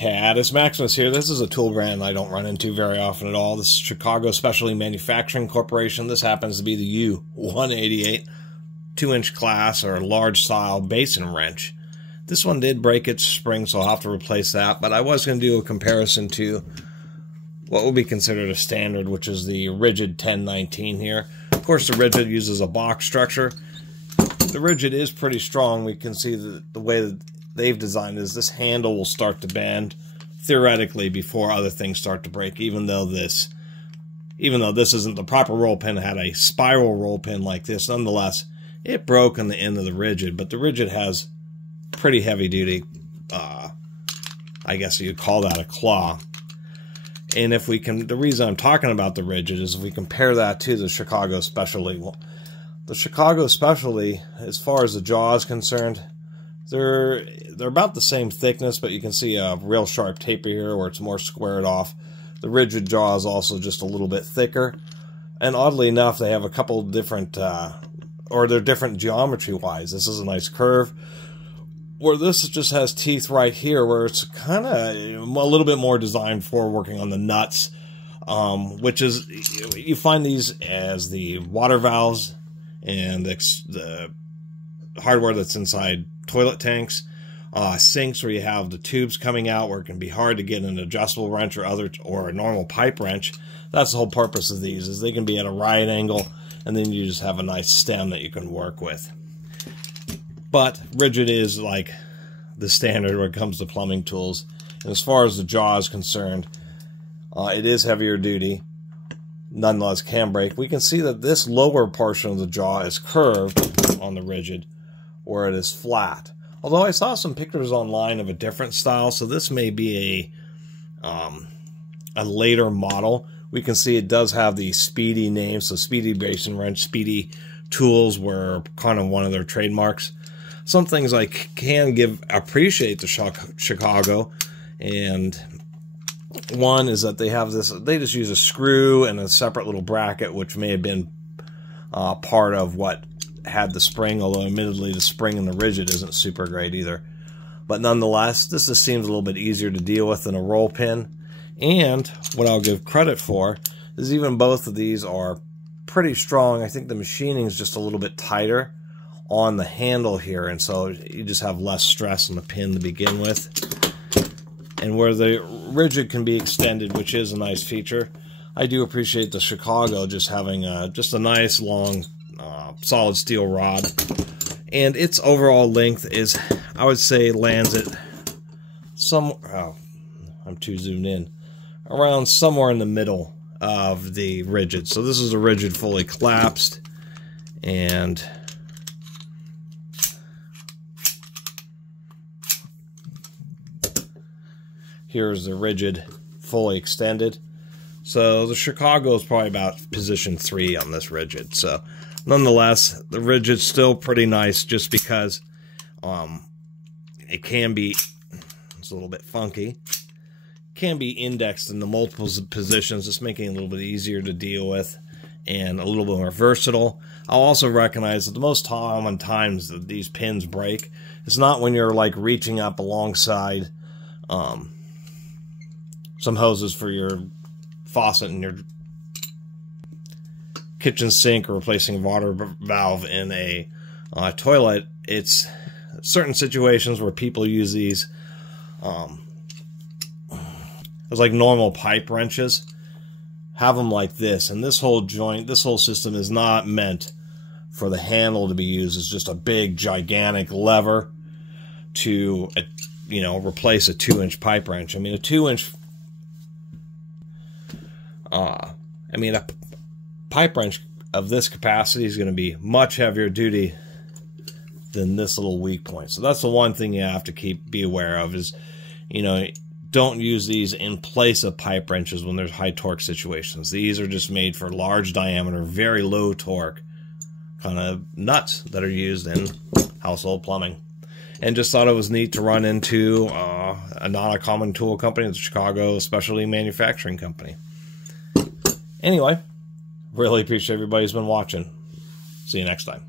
Catus. Maximus here. This is a tool brand I don't run into very often at all. This is Chicago Specialty Manufacturing Corporation. This happens to be the U188 2-inch class or large style basin wrench. This one did break its spring, so I'll have to replace that, but I was going to do a comparison to what would be considered a standard, which is the ridgid 1019 here. Of course, the ridgid uses a box structure. The ridgid is pretty strong. We can see the way that they've designed is this handle will start to bend theoretically before other things start to break, even though this isn't the proper roll pin. It had a spiral roll pin like this. Nonetheless, it broke on the end of the ridgid, but the ridgid has pretty heavy duty, I guess you'd call that a claw. And if we can, the reason I'm talking about the ridgid is if we compare that to the Chicago Specialty. Well, the Chicago Specialty, as far as the jaw is concerned, they're about the same thickness, but you can see a real sharp taper here where it's more squared off. The ridgid jaw is also just a little bit thicker. And oddly enough, they have a couple different, or they're different geometry-wise. This is a nice curve, where this just has teeth right here, where it's kind of a little bit more designed for working on the nuts, which is, you find these as the water valves and the hardware that's inside toilet tanks, sinks where you have the tubes coming out where it can be hard to get an adjustable wrench or a normal pipe wrench. That's the whole purpose of these, is they can be at a right angle, and then you just have a nice stem that you can work with. But ridgid is like the standard when it comes to plumbing tools. And as far as the jaw is concerned, it is heavier duty. Nonetheless, can break. We can see that this lower portion of the jaw is curved on the ridgid, where it is flat. Although I saw some pictures online of a different style, so this may be a later model. We can see it does have the Speedy name, so Speedy Basin Wrench, Speedy Tools were kind of one of their trademarks. Some things I can appreciate the Chicago, and one is that they have this, they just use a screw and a separate little bracket, which may have been part of what had the spring, although admittedly the spring in the ridgid isn't super great either. But nonetheless, this just seems a little bit easier to deal with than a roll pin. And what I'll give credit for is even both of these are pretty strong. I think the machining is just a little bit tighter on the handle here, and so you just have less stress on the pin to begin with. And where the ridgid can be extended, which is a nice feature, I do appreciate the Chicago just having just a nice long solid steel rod. And its overall length is, I would say, lands it I'm too zoomed in, around somewhere in the middle of the ridgid. So this is a ridgid fully collapsed, and here's the ridgid fully extended. So the Chicago is probably about position 3 on this ridgid. So nonetheless, the ridgid's still pretty nice, just because it can be, it's a little bit funky, can be indexed in the multiple positions, just making it a little bit easier to deal with and a little bit more versatile. I'll also recognize that the most common times that these pins break, it's not when you're like reaching up alongside some hoses for your faucet in your kitchen sink or replacing a water valve in a toilet. It's certain situations where people use these as like normal pipe wrenches, have them like this, and this whole joint, this whole system is not meant for the handle to be used as just a big gigantic lever to replace a 2-inch pipe wrench. I mean, a 2-inch a pipe wrench of this capacity is going to be much heavier duty than this little weak point. So that's the one thing you have to be aware of is, don't use these in place of pipe wrenches when there's high torque situations. These are just made for large diameter, very low torque kind of nuts that are used in household plumbing. And just thought it was neat to run into not a common tool company, the Chicago Specialty Manufacturing Company. Anyway, really appreciate everybody who's been watching. See you next time.